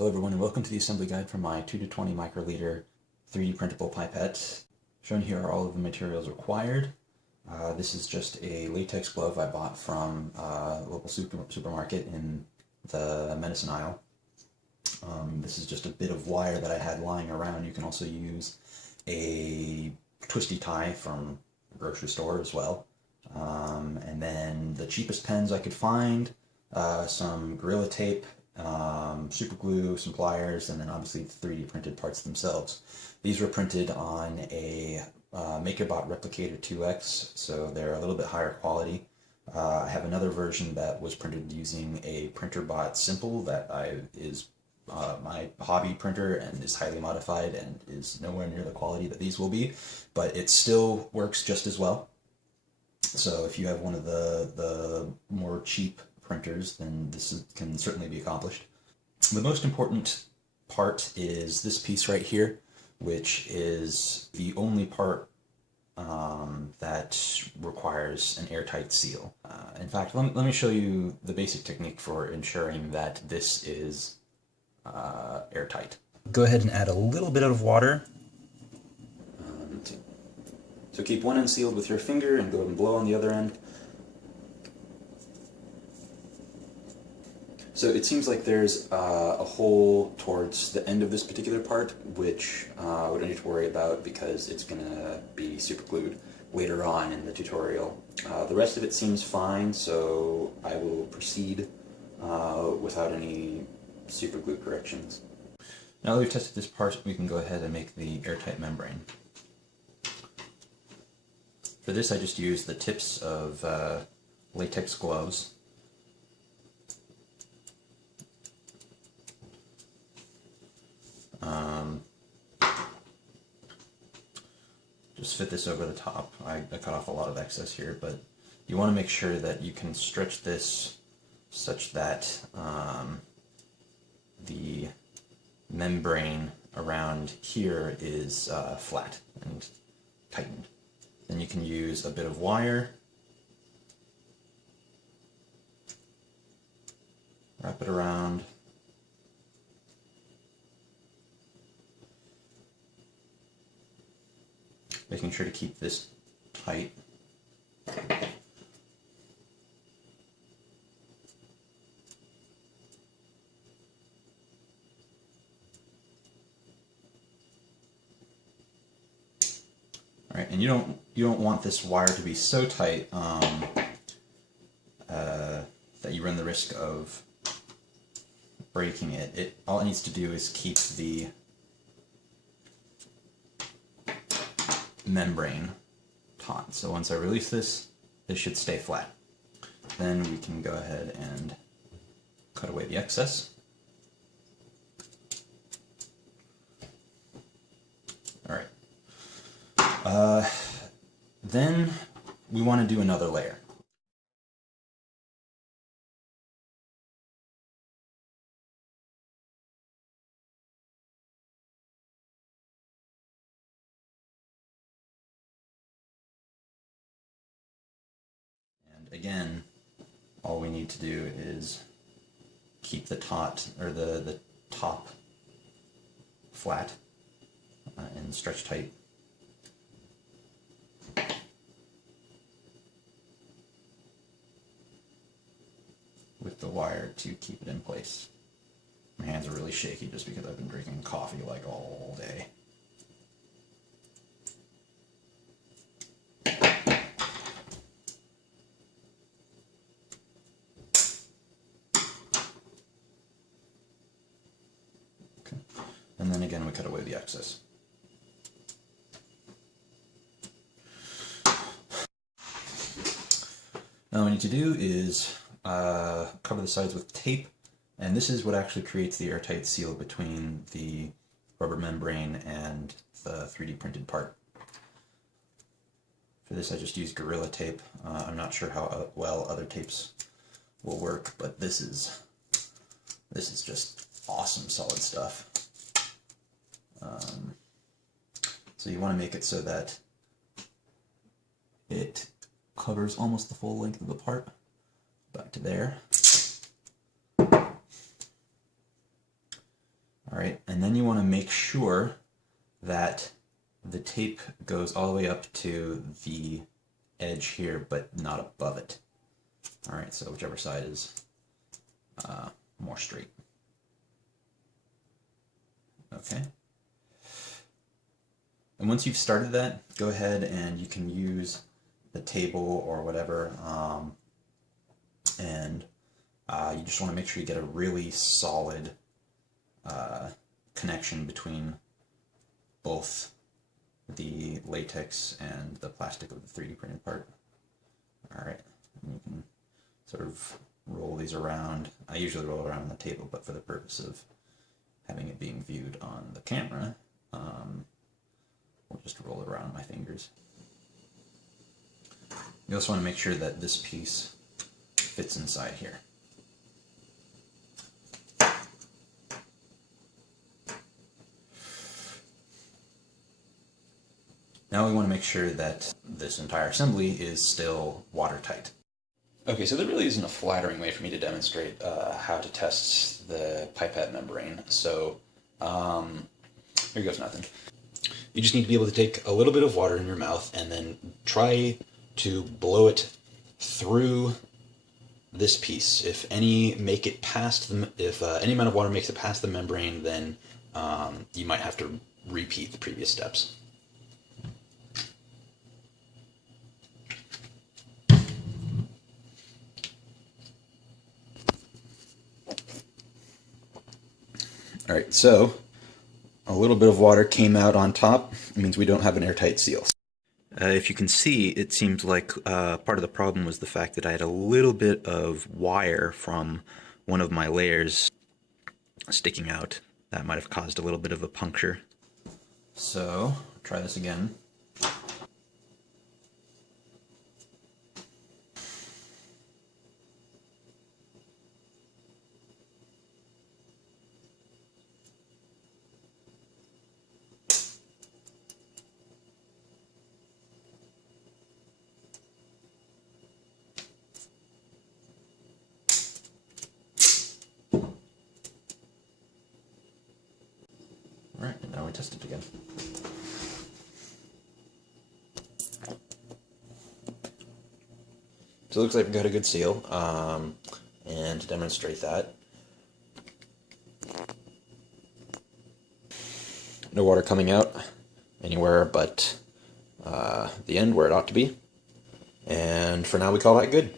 Hello everyone and welcome to the assembly guide for my 2 to 20 microliter 3D printable pipette. Shown here are all of the materials required. This is just a latex glove I bought from a local supermarket in the medicine aisle. This is just a bit of wire that I had lying around. You can also use a twisty tie from a grocery store as well. And then the cheapest pens I could find, some Gorilla Tape, super glue, some pliers, and then obviously the 3D printed parts themselves. These were printed on a MakerBot Replicator 2X, so they're a little bit higher quality. I have another version that was printed using a PrinterBot Simple that is my hobby printer and is highly modified and is nowhere near the quality that these will be, but it still works just as well. So if you have one of the more cheap printers, then this can certainly be accomplished. The most important part is this piece right here, which is the only part that requires an airtight seal. In fact, let me show you the basic technique for ensuring that this is airtight. Go ahead and add a little bit of water. So keep one end sealed with your finger and go ahead and blow on the other end. So it seems like there's a hole towards the end of this particular part, which we don't need to worry about because it's going to be super glued later on in the tutorial. The rest of it seems fine, so I will proceed without any super glue corrections. Now that we've tested this part, we can go ahead and make the airtight membrane. For this I just used the tips of latex gloves. Just fit this over the top. I cut off a lot of excess here, but you want to make sure that you can stretch this such that the membrane around here is flat and tightened. Then you can use a bit of wire, wrap it around, making sure to keep this tight. All right, and you don't want this wire to be so tight that you run the risk of breaking it. All it needs to do is keep the membrane taut. So once I release this, this should stay flat. Then we can go ahead and cut away the excess. All right. Then we want to do another layer. And again, all we need to do is keep the top flat and stretch tight. With the wire to keep it in place. My hands are really shaky just because I've been drinking coffee like all day. Okay. And then again we cut away the excess. Now what we need to do is cover the sides with tape, and this is what actually creates the airtight seal between the rubber membrane and the 3D printed part. For this I just used Gorilla Tape. I'm not sure how well other tapes will work, but this is just awesome solid stuff. So you want to make it so that it covers almost the full length of the part. Back to there. All right, and then you want to make sure that the tape goes all the way up to the edge here, but not above it. All right, so whichever side is more straight. Okay. And once you've started that, go ahead and you can use the table or whatever, and you just want to make sure you get a really solid connection between both the latex and the plastic of the 3D printed part. All right, and you can sort of roll these around. I usually roll it around on the table, but for the purpose of having it being viewed on the camera, we'll just roll it around on my fingers. You also want to make sure that this piece fits inside here. Now we want to make sure that this entire assembly is still watertight. Okay, so there really isn't a flattering way for me to demonstrate how to test the pipette membrane, so here goes nothing. You just need to be able to take a little bit of water in your mouth and then try to blow it through this piece. If any make it past the, if any amount of water makes it past the membrane, then you might have to repeat the previous steps. All right, so a little bit of water came out on top. It means we don't have an airtight seal. If you can see, it seems like part of the problem was the fact that I had a little bit of wire from one of my layers sticking out. That might have caused a little bit of a puncture. So, try this again. Alright, and now we test it again. So it looks like we've got a good seal, and to demonstrate that, no water coming out anywhere but the end where it ought to be, and for now we call that good.